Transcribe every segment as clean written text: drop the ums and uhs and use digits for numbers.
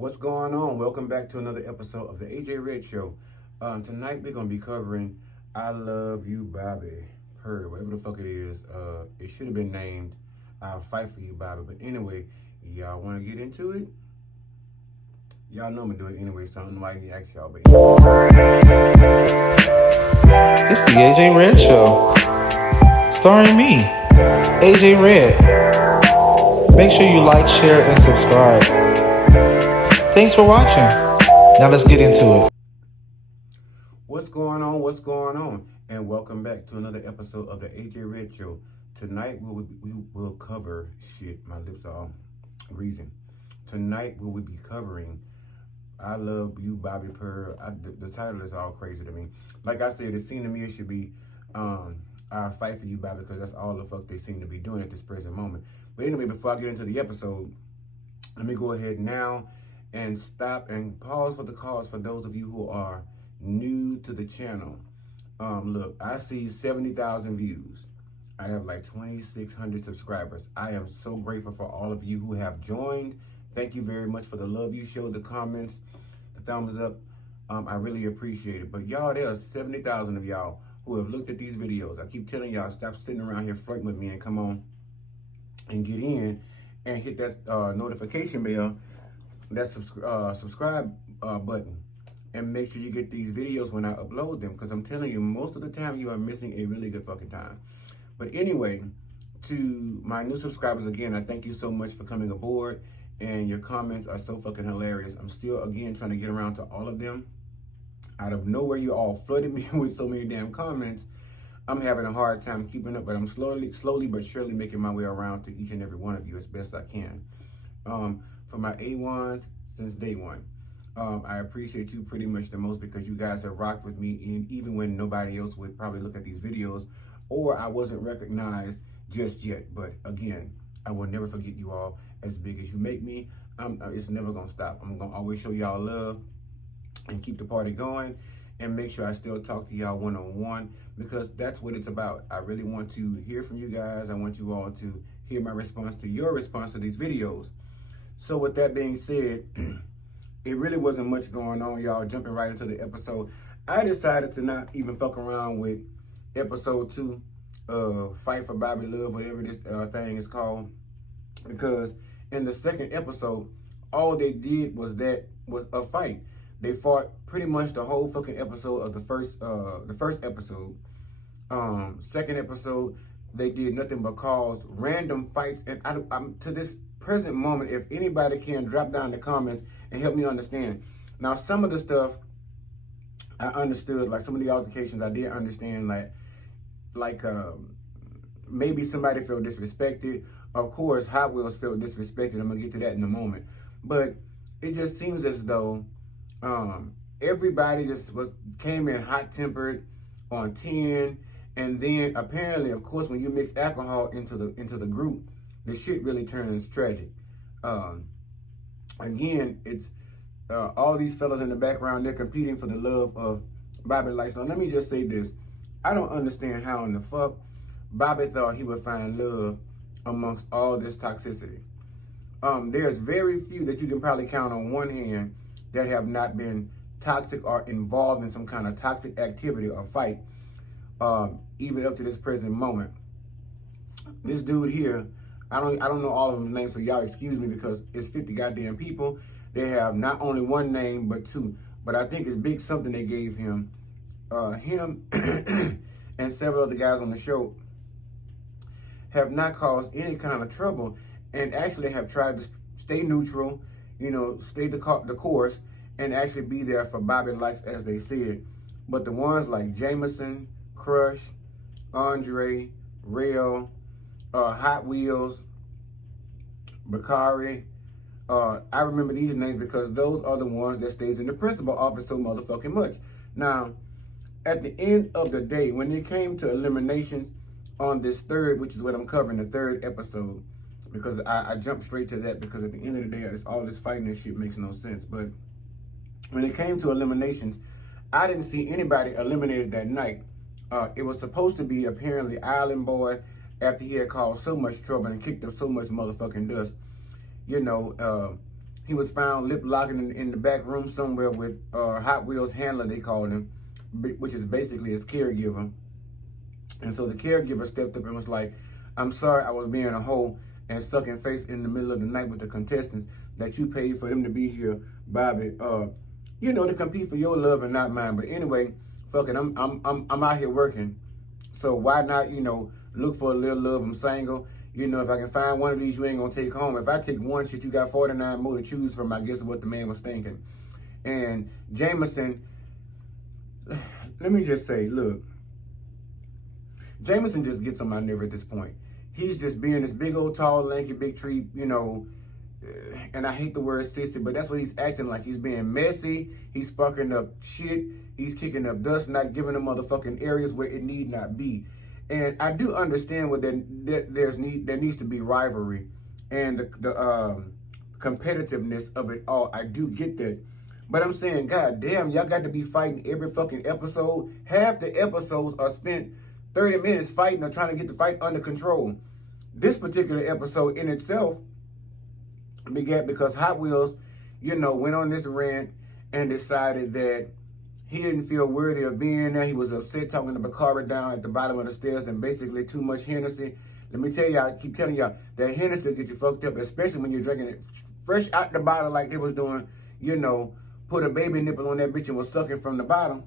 What's going on? Welcome back to another episode of the AJ Red Show. Tonight we're gonna be covering "I Love You, Bobby," Purr, whatever the fuck it is. It should have been named "I'll Fight for You, Bobby." But anyway, y'all want to get into it? Y'all know I'm gonna do it anyway, so I don't know why I need to ask y'all. But It's the AJ Red Show, starring me, AJ Red. Make sure you like, share, and subscribe. Thanks for watching. Now let's get into it. what's going on? What's going on? And welcome back to another episode of the AJ Red Show. Tonight we will cover shit. My lips are all greasing. Tonight we will be covering "I Love You, Bobby Purr." The title is all crazy to me. Like I said, it seemed to me it should be "I'll Fight for You, Bobby," because that's all the fuck they seem to be doing at this present moment. But anyway, before I get into the episode, let me go ahead now and stop and pause for the cause for those of you who are new to the channel. Look, I see 70,000 views. I have like 2,600 subscribers. I am so grateful for all of you who have joined. Thank you very much for the love you showed, the comments, the thumbs up. I really appreciate it. But y'all, there are 70,000 of y'all who have looked at these videos. I keep telling y'all, stop sitting around here flirting with me and come on and get in and hit that notification bell, that subscribe button, and make sure you get these videos when I upload them, because I'm telling you, most of the time you are missing a really good fucking time. But anyway, to my new subscribers, again, I thank you so much for coming aboard, and your comments are so fucking hilarious. I'm still, again, trying to get around to all of them. Out of nowhere, you all flooded me with so many damn comments. I'm having a hard time keeping up, but I'm slowly but surely making my way around to each and every one of you as best I can. For my A1s, since day one, I appreciate you pretty much the most, because you guys have rocked with me, even when nobody else would probably look at these videos, or I wasn't recognized just yet. But again, I will never forget you all. As big as you make me, it's never gonna stop. I'm gonna always show y'all love and keep the party going, and make sure I still talk to y'all one-on-one, because that's what it's about. I really want to hear from you guys. I want you all to hear my response to your response to these videos. So with that being said, it really wasn't much going on, y'all. Jumping right into the episode, I decided to not even fuck around with episode 2 of Fight for Bobby Love, whatever this thing is called, because in the second episode, all they did was a fight. They fought pretty much the whole fucking episode of the first episode. Second episode, they did nothing but cause random fights. And I'm to this present moment, if anybody can drop down in the comments and help me understand. Now, some of the stuff I understood, like some of the altercations I did understand, like maybe somebody felt disrespected. Of course, Hot Wheels felt disrespected. I'm gonna get to that in a moment. But it just seems as though everybody just came in hot-tempered on 10, and then apparently, of course, when you mix alcohol into the group, the shit really turns tragic. Again, it's all these fellas in the background, they're competing for the love of Bobby Lights. Now, let me just say this. I don't understand how in the fuck Bobby thought he would find love amongst all this toxicity. There's very few that you can probably count on one hand that have not been toxic or involved in some kind of toxic activity or fight, even up to this present moment. This dude here, I don't know all of them names, so y'all excuse me, because it's 50 goddamn people. They have not only one name but two, but I think it's big something they gave him. Him and several other guys on the show have not caused any kind of trouble, and actually have tried to stay neutral, stay the course, and actually be there for Bobby Likes, as they said. But the ones like Jameson, Crush, Andre, Rail, Hot Wheels, Bakari, I remember these names because those are the ones that stays in the principal office so motherfucking much. Now, at the end of the day, when it came to eliminations on this third, which is what I'm covering, the third episode, because I jumped straight to that, because at the end of the day, it's all this fighting and shit makes no sense. But when it came to eliminations, I didn't see anybody eliminated that night. It was supposed to be apparently Island Boy, after he had caused so much trouble and kicked up so much motherfucking dust. He was found lip locking in the back room somewhere with Hot Wheels handler, they called him, which is basically his caregiver. And so the caregiver stepped up and was like, I'm sorry I was being a hoe and sucking face in the middle of the night with the contestants that you paid for them to be here, Bobby. To compete for your love and not mine. But anyway, fuck it, I'm out here working. So why not, look for a little love? I'm single. If I can find one of these you ain't gonna take home. If I take one shit, you got 49 more to choose from, I guess is what the man was thinking. And Jameson, let me just say, look, Jameson just gets on my nerve at this point. He's just being this big old tall, lanky, big tree, and I hate the word sissy, but that's what he's acting like. He's being messy, he's sparking up shit, he's kicking up dust, not giving them motherfucking areas where it need not be. And I do understand what there needs to be rivalry and the competitiveness of it all. I do get that. But I'm saying, god damn, y'all got to be fighting every fucking episode. Half the episodes are spent 30 minutes fighting or trying to get the fight under control. This particular episode in itself began because Hot Wheels, went on this rant and decided that he didn't feel worthy of being there. He was upset talking to Bakari down at the bottom of the stairs and basically too much Hennessy. Let me tell y'all, I keep telling y'all, that Hennessy get you fucked up, especially when you're drinking it fresh out the bottle like they was doing, put a baby nipple on that bitch and was sucking from the bottom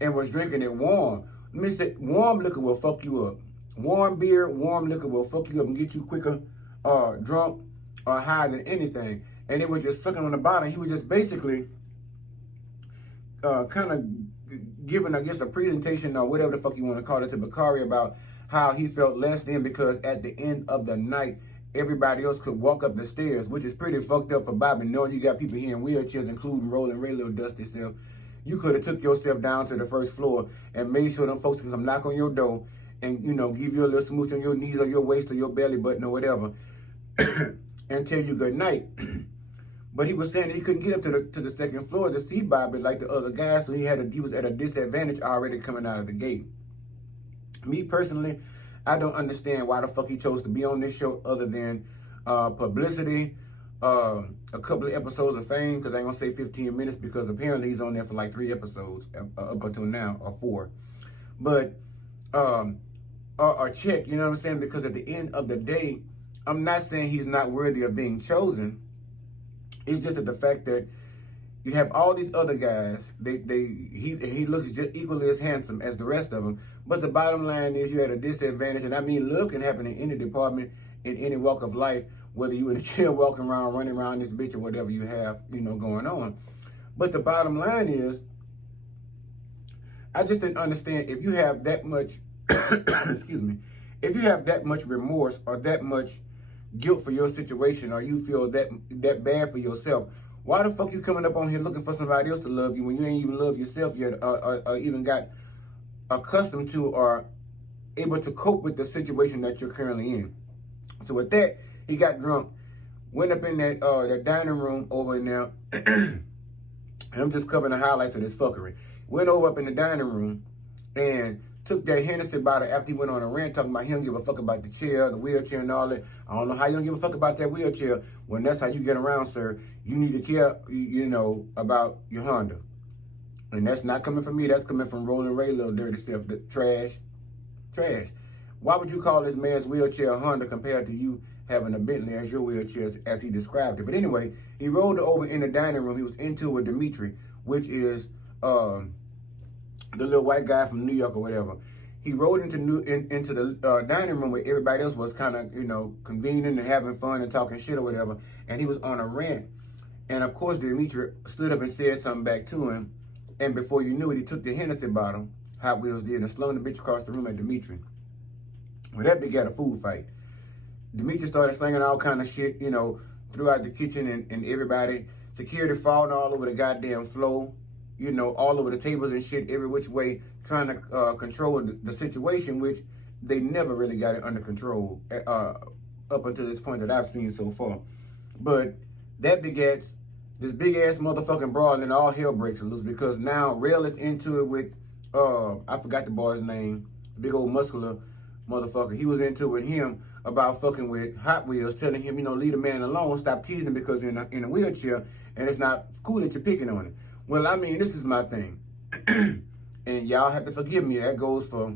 and was drinking it warm. Let me say, warm liquor will fuck you up. Warm beer, warm liquor will fuck you up and get you quicker drunk or high than anything. And it was just sucking on the bottom. He was just basically kind of giving, I guess, a presentation or whatever the fuck you want to call it to Bakari about how he felt less than because at the end of the night, everybody else could walk up the stairs, which is pretty fucked up for Bobby, knowing you got people here in wheelchairs, including Rolling Ray, little dusty self. You could have took yourself down to the first floor and made sure them folks can come knock on your door and, give you a little smooch on your knees or your waist or your belly button or whatever and tell you good night. But he was saying that he couldn't get up to the second floor to see Bobby like the other guys, so he was at a disadvantage already coming out of the gate. Me personally, I don't understand why the fuck he chose to be on this show other than publicity, a couple of episodes of fame, because I ain't gonna say 15 minutes because apparently he's on there for like 3 episodes up until now, or 4. But, or check, you know what I'm saying? Because at the end of the day, I'm not saying he's not worthy of being chosen. It's just that the fact that you have all these other guys, he looks just equally as handsome as the rest of them. But the bottom line is you're at a disadvantage. And I mean, love can happen in any department, in any walk of life, whether you in a chair walking around, running around this bitch or whatever you have, going on. But the bottom line is, I just didn't understand if you have that much, excuse me, if you have that much remorse or that much guilt for your situation or you feel that bad for yourself, why the fuck you coming up on here looking for somebody else to love you when you ain't even love yourself yet or even got accustomed to or able to cope with the situation that you're currently in? So with that, he got drunk, went up in that dining room over in there, and I'm just covering the highlights of this fuckery. Went over up in the dining room and took that Hennessy bottle after he went on a rant talking about he don't give a fuck about the chair, the wheelchair and all that. I don't know how you don't give a fuck about that wheelchair when that's how you get around, sir. You need to care, about your Honda. And that's not coming from me. That's coming from Rolling Ray, little dirty self. The trash. Why would you call this man's wheelchair a Honda compared to you having a Bentley as your wheelchair as he described it? But anyway, he rolled over in the dining room. He was into with Dimitri, which is the little white guy from New York or whatever. He rode into the dining room where everybody else was kind of, convening and having fun and talking shit or whatever. And he was on a rant. And of course, Dimitri stood up and said something back to him. And before you knew it, he took the Hennessy bottle, Hot Wheels did, and slung the bitch across the room at Dimitri. Well, that began a food fight. Dimitri started slinging all kind of shit, throughout the kitchen and everybody. Security falling all over the goddamn floor. All over the tables and shit, every which way, trying to control the situation, which they never really got it under control up until this point that I've seen so far. But that begets this big-ass motherfucking brawl, and then all hell breaks loose because now Rail is into it with, I forgot the boy's name, the big old muscular motherfucker. He was into it with him about fucking with Hot Wheels, telling him, leave the man alone, stop teasing him because in a wheelchair, and it's not cool that you're picking on him. Well, I mean, this is my thing. And y'all have to forgive me. That goes for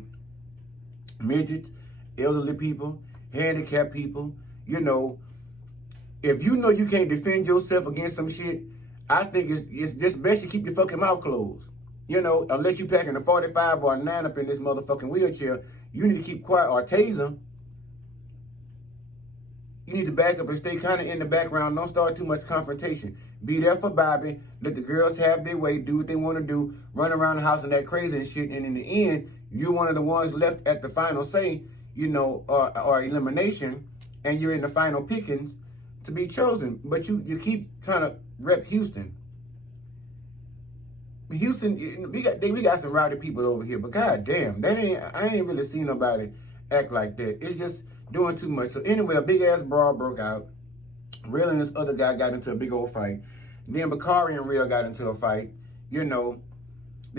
midgets, elderly people, handicapped people. If you know you can't defend yourself against some shit, I think it's just best you keep your fucking mouth closed. Unless you packing a 45 or a 9 up in this motherfucking wheelchair, you need to keep quiet, or taser. You need to back up and stay kind of in the background. Don't start too much confrontation. Be there for Bobby. Let the girls have their way. Do what they want to do. Run around the house and that crazy and shit. And in the end, you're one of the ones left at the final say, or elimination. And you're in the final pickings to be chosen. But you keep trying to rep Houston. Houston, we got some rowdy people over here. But goddamn, I ain't really seen nobody act like that. It's just doing too much. So anyway, a big ass brawl broke out. Real and this other guy got into a big old fight. Then Bakari and Real got into a fight. The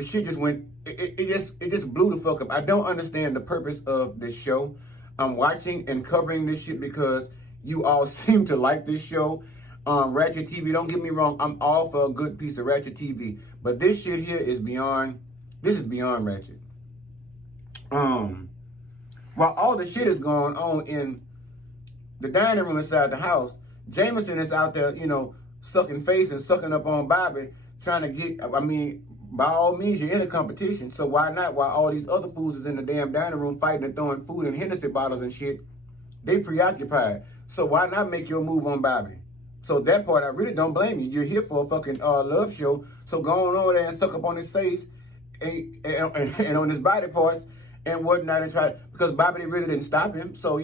shit just went. It just blew the fuck up. I don't understand the purpose of this show. I'm watching and covering this shit because you all seem to like this show. Ratchet TV. Don't get me wrong. I'm all for a good piece of Ratchet TV, but this shit here is beyond. This is beyond Ratchet. While all the shit is going on in the dining room inside the house, Jameson is out there, sucking face and sucking up on Bobby, trying to get, by all means, you're in a competition, so why not? While all these other fools is in the damn dining room fighting and throwing food and Hennessy bottles and shit, they preoccupied. So why not make your move on Bobby? So that part, I really don't blame you. You're here for a fucking love show, so go on over there and suck up on his face and on his body parts and whatnot, and try, because Bobby really didn't stop him. So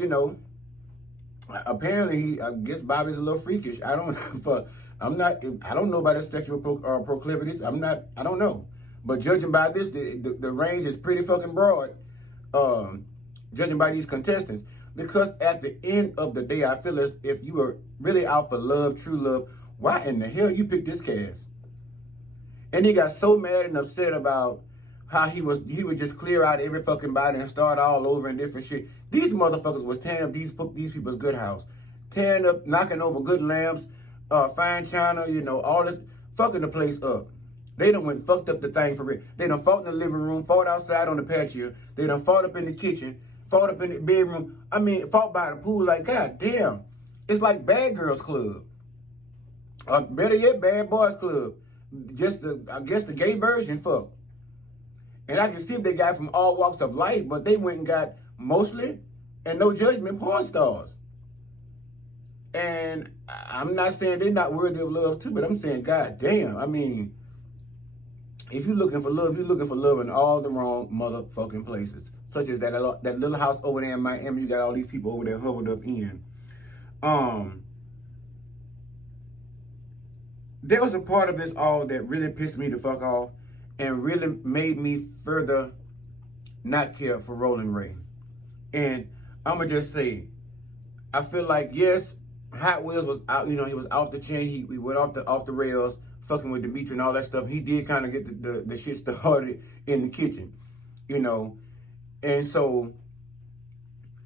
apparently I guess Bobby's a little freakish. I don't know about his sexual proclivities. I don't know. But judging by this, the range is pretty fucking broad. Judging by these contestants, because at the end of the day, I feel as if you are really out for love, true love, why in the hell you picked this cast? And he got so mad and upset about how he would just clear out every fucking body and start all over and different shit. These motherfuckers was tearing up these people's good house. Tearing up, knocking over good lamps, fine china, all this, fucking the place up. They done went and fucked up the thing for real. They done fought in the living room, fought outside on the patio. They done fought up in the kitchen, fought up in the bedroom. Fought by the pool. Like, goddamn. It's like Bad Girls Club. Or better yet, Bad Boys Club. Just I guess the gay version, fuck. And I can see if they got from all walks of life, but they went and got mostly, and no judgment, porn stars. And I'm not saying they're not worthy of love too, but I'm saying, god damn, if you're looking for love, you're looking for love in all the wrong motherfucking places. Such as that little house over there in Miami, you got all these people over there huddled up in. There was a part of this all that really pissed me the fuck off and really made me further not care for Rolling Ray. And I'm going to just say, I feel like, yes, Hot Wheels was out, he was off the chain. He went off the rails, fucking with Dimitri and all that stuff. He did kind of get the shit started in the kitchen, And so,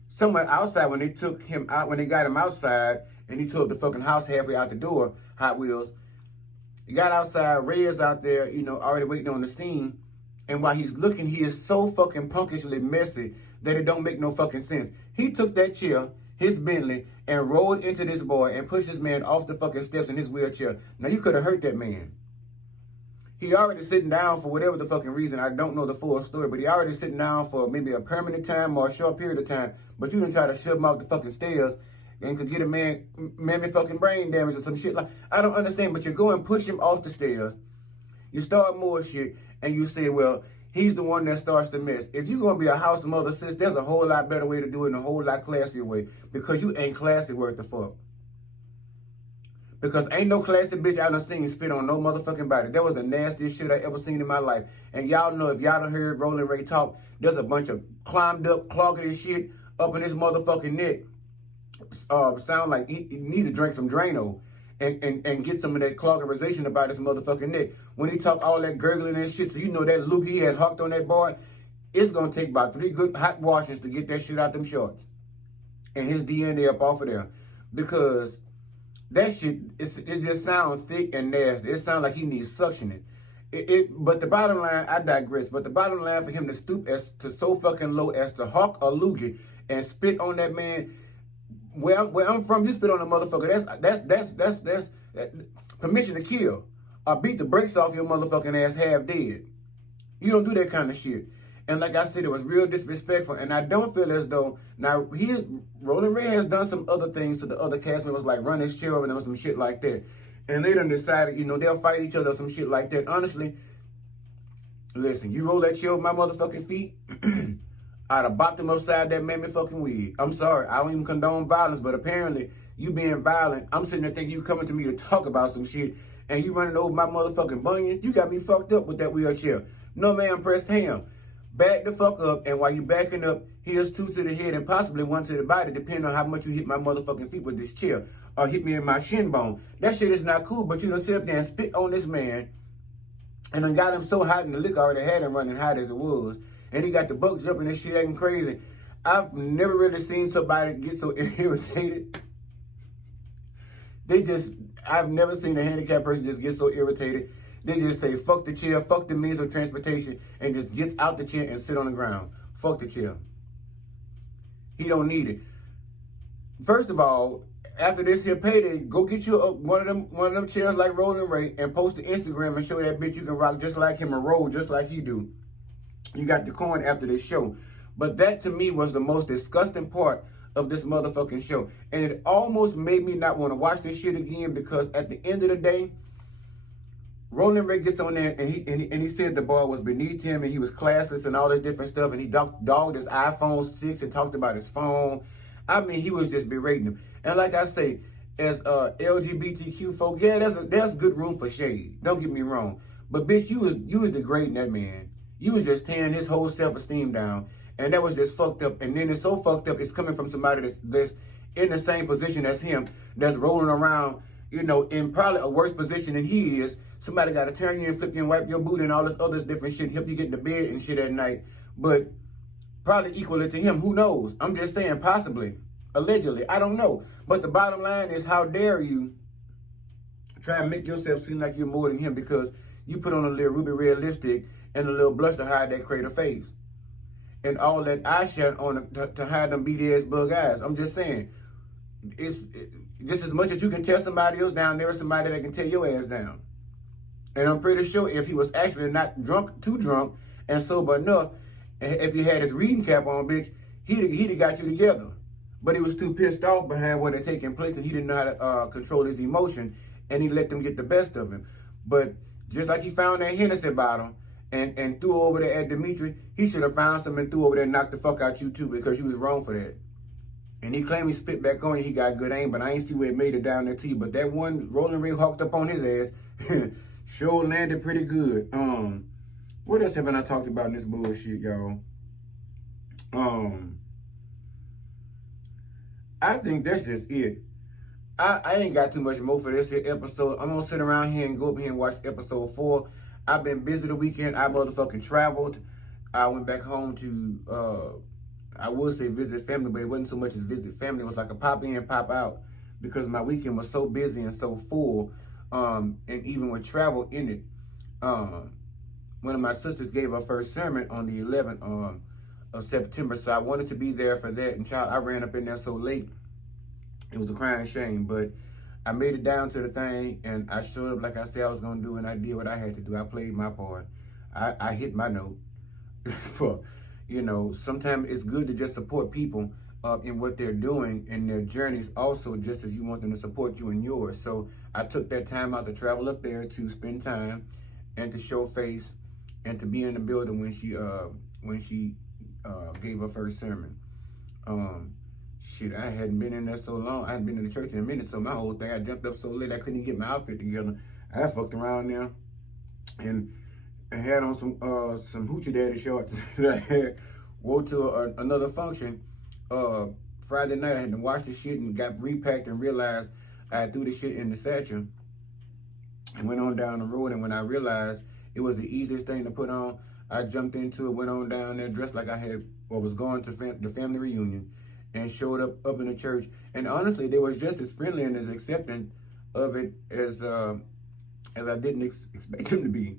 somewhere outside, when they took him out, when they got him outside, and he took the fucking house halfway out the door, Hot Wheels, he got outside, Ray is out there, already waiting on the scene. And while he's looking, he is so fucking punkishly messy that it don't make no fucking sense. He took that chair, his Bentley, and rolled into this boy and pushed this man off the fucking steps in his wheelchair. Now, you could have hurt that man. He already sitting down for whatever the fucking reason. I don't know the full story, but he already sitting down for maybe a permanent time or a short period of time. But you didn't try to shove him off the fucking stairs and could get a man fucking brain damage or some shit. Like, I don't understand, but you go and push him off the stairs. You start more shit, and you say, well, he's the one that starts the mess. If you're going to be a house mother, sis, there's a whole lot better way to do it in a whole lot classier way. Because you ain't classy worth the fuck. Because ain't no classy bitch I done seen spit on no motherfucking body. That was the nastiest shit I ever seen in my life. And y'all know, if y'all done heard Rolling Ray talk, there's a bunch of climbed up, clogged shit up in his motherfucking neck. Sound like he need to drink some Drano and get some of that cloggerization about his motherfucking neck. When he talk all that gurgling and shit, so you know that luggy he had hucked on that boy, it's gonna take about 3 good hot washings to get that shit out them shorts. and his DNA up off of there. Because that shit, it just sounds thick and nasty. It sounds like he needs suctioning. But the bottom line, I digress, but the bottom line for him to stoop to so fucking low as to hawk a loogie and spit on that man, where I'm from, you spit on a motherfucker, that's permission to kill. Or beat the brakes off your motherfucking ass half dead. You don't do that kind of shit. And like I said, it was real disrespectful. And I don't feel as though, now, Rolling Red has done some other things to the other cast members, like run his chair over them or some shit like that. And they done decided, they'll fight each other or some shit like that. Honestly, listen, you roll that chair over my motherfucking feet, I'd have bopped him upside that mammy fucking wig. I'm sorry, I don't even condone violence, but apparently, you being violent, I'm sitting there thinking you coming to me to talk about some shit, and you running over my motherfucking bunion. You got me fucked up with that wheelchair. No, man, pressed ham. Back the fuck up, and while you backing up, here's 2 to the head and possibly 1 to the body, depending on how much you hit my motherfucking feet with this chair, or hit me in my shin bone. That shit is not cool, but you done sit up there and spit on this man, and done got him so hot, and the liquor already had him running hot as it was, and he got the bugs jumping and shit acting crazy. I've never really seen somebody get so irritated. I've never seen a handicapped person just get so irritated. They just say, fuck the chair, fuck the means of transportation, and just gets out the chair and sit on the ground. Fuck the chair. He don't need it. First of all, after this here payday, go get you one of them chairs like Rolling Ray and post to Instagram and show that bitch you can rock just like him and roll just like he do. You got the coin after this show. But that to me was the most disgusting part of this motherfucking show. And it almost made me not want to watch this shit again, because at the end of the day, Rolling Ray gets on there and he said the boy was beneath him and he was classless and all this different stuff, and he dogged his iPhone 6 and talked about his phone. I mean, he was just berating him. And like I say, as LGBTQ folk, yeah, there's good room for shade. Don't get me wrong. But bitch, you was degrading that man. You was just tearing his whole self-esteem down. And that was just fucked up. And then it's so fucked up, it's coming from somebody that's in the same position as him, that's rolling around, in probably a worse position than he is. Somebody got to turn you and flip you and wipe your booty and all this other different shit, help you get to bed and shit at night. But probably equal it to him. Who knows? I'm just saying, possibly, allegedly. I don't know. But the bottom line is, how dare you try and make yourself seem like you're more than him because you put on a little ruby red lipstick and a little blush to hide that crater face. And all that eyeshadow on to hide them beady ass bug eyes. I'm just saying, it's just as much as you can tear somebody else down, there is somebody that can tear your ass down. And I'm pretty sure if he was actually not too drunk and sober enough, if he had his reading cap on, bitch, he'd have got you together. But he was too pissed off behind what had taken place, and he didn't know how to control his emotion, and he let them get the best of him. But just like he found that Hennessy bottle and threw over there at Dimitri, he should have found some and threw over there and knocked the fuck out you too, because you was wrong for that. And he claimed he spit back on you, he got good aim, but I ain't see where it made it down there to you. But that one Rolling Ray hawked up on his ass, sure landed pretty good. What else haven't I talked about in this bullshit, y'all? I think that's just it. I ain't got too much more for this episode. I'm gonna sit around here and go up here and watch episode 4. I've been busy the weekend. I motherfucking traveled. I went back home to, I would say visit family, but it wasn't so much as visit family. It was like a pop in, pop out, because my weekend was so busy and so full. And even with travel in it, one of my sisters gave her first sermon on the 11th of September, so I wanted to be there for that. And child, I ran up in there so late, it was a crying shame, but I made it down to the thing, and I showed up like I said I was gonna do, and I did what I had to do. I played my part. I hit my note. Sometimes it's good to just support people in what they're doing in their journeys, also just as you want them to support you in yours. So I took that time out to travel up there to spend time and to show face and to be in the building when she gave her first sermon. Shit, I hadn't been in there so long. I hadn't been in the church in a minute, so my whole thing, I jumped up so late I couldn't even get my outfit together. I fucked around there and I had on some hoochie daddy shorts that I had wore to another function. Friday night I had to wash the shit and got repacked and realized I threw the shit in the satchel and went on down the road. And when I realized it was the easiest thing to put on, I jumped into it, went on down there dressed like I had or was going to the family reunion, and showed up in the church. And honestly, they was just as friendly and as accepting of it as I didn't expect them to be.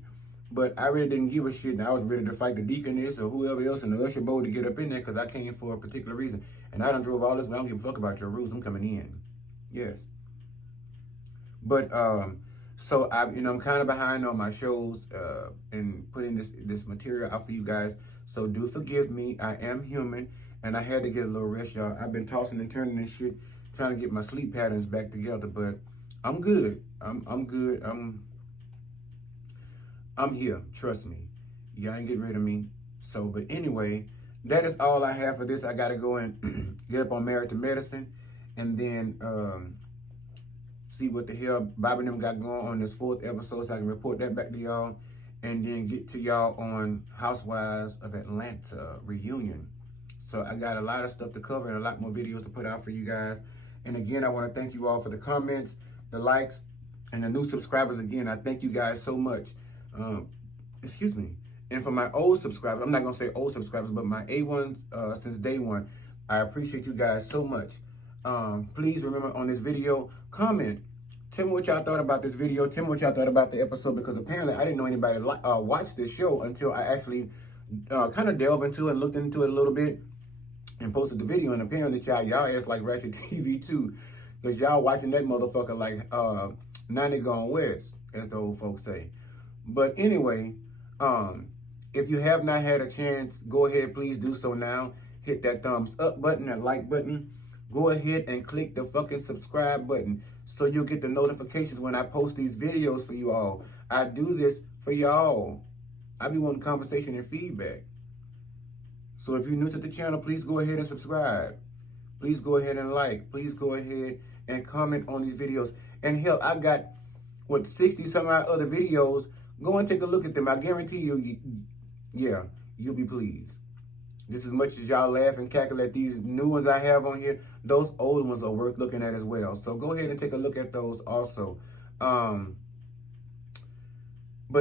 But I really didn't give a shit, and I was ready to fight the deaconess or whoever else in the usher bowl to get up in there because I came for a particular reason. And I done drove all this, but I don't give a fuck about your rules. I'm coming in. Yes. But so I'm kind of behind on my shows and putting this material out for you guys. So do forgive me. I am human, and I had to get a little rest, y'all. I've been tossing and turning and shit, trying to get my sleep patterns back together. But I'm good. I'm good. I'm here. Trust me. Y'all ain't getting rid of me. So, but anyway, that is all I have for this. I gotta go and get up on Married to Medicine, and then see what the hell Bobby and them got going on this 4th episode so I can report that back to y'all. And then get to y'all on Housewives of Atlanta reunion. So I got a lot of stuff to cover and a lot more videos to put out for you guys. And again, I want to thank you all for the comments, the likes, and the new subscribers. Again, I thank you guys so much. Excuse me. And for my old subscribers, I'm not going to say old subscribers, but my A1s since day one, I appreciate you guys so much. Please remember on this video, comment. Tell me what y'all thought about this video. Tell me what y'all thought about the episode, because apparently I didn't know anybody watched this show until I actually kind of delved into it and looked into it a little bit and posted the video. And apparently y'all ass like Ratchet TV too, because y'all watching that motherfucker like 90 Gone West, as the old folks say. But anyway, if you have not had a chance, go ahead, please do so now. Hit that thumbs up button, that like button. Go ahead and click the fucking subscribe button so you'll get the notifications when I post these videos for you all. I do this for y'all. I be wanting conversation and feedback. So if you're new to the channel, please go ahead and subscribe. Please go ahead and like. Please go ahead and comment on these videos. And hell, I got, 60 some odd other videos. Go and take a look at them. I guarantee you, yeah, you'll be pleased. Just as much as y'all laugh and cackle at these new ones I have on here, those old ones are worth looking at as well. So go ahead and take a look at those also. But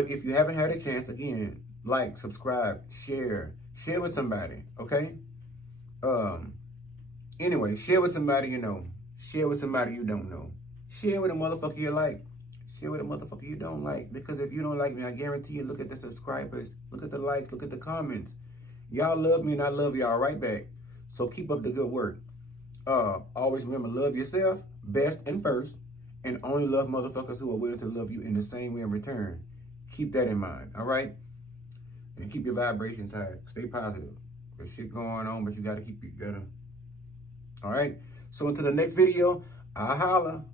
if you haven't had a chance, again, like, subscribe, share with somebody, okay? Anyway, share with somebody you know. Share with somebody you don't know. Share with a motherfucker you like. Share with a motherfucker you don't like. Because if you don't like me, I guarantee you, look at the subscribers, look at the likes, look at the comments. Y'all love me and I love y'all right back. So keep up the good work. Always remember, love yourself best and first, and only love motherfuckers who are willing to love you in the same way in return. Keep that in mind, all right? And keep your vibrations high. Stay positive. There's shit going on, but you gotta all right? So until the next video, I'll holla.